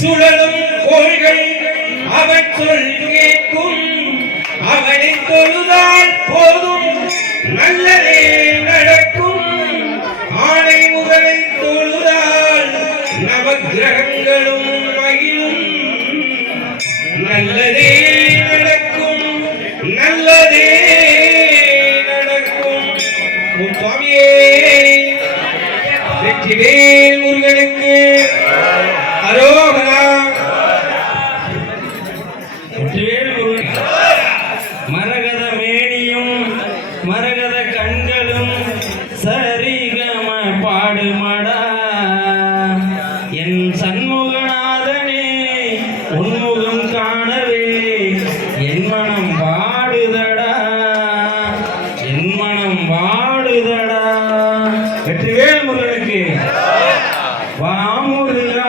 சுழலும் கோள்கள் அவன் சொல் கேட்கும். அவனை தொழுதால் போதும் நல்லதே நடக்கும். ஆணை முகனை தொழுதால் நவகிரகங்களும் மகிழும். நல்லதே நடக்கும் நல்லதே நடக்கும். உன் சுவாமியே வெற்றிவேல் பாடுமடா என் சண்முகநாதனே உன்முகம் காணவே என் மனம் பாடுதடா என் மனம் பாடுதடா வெற்றிவேல் முருகனுக்கு. வா முருகா.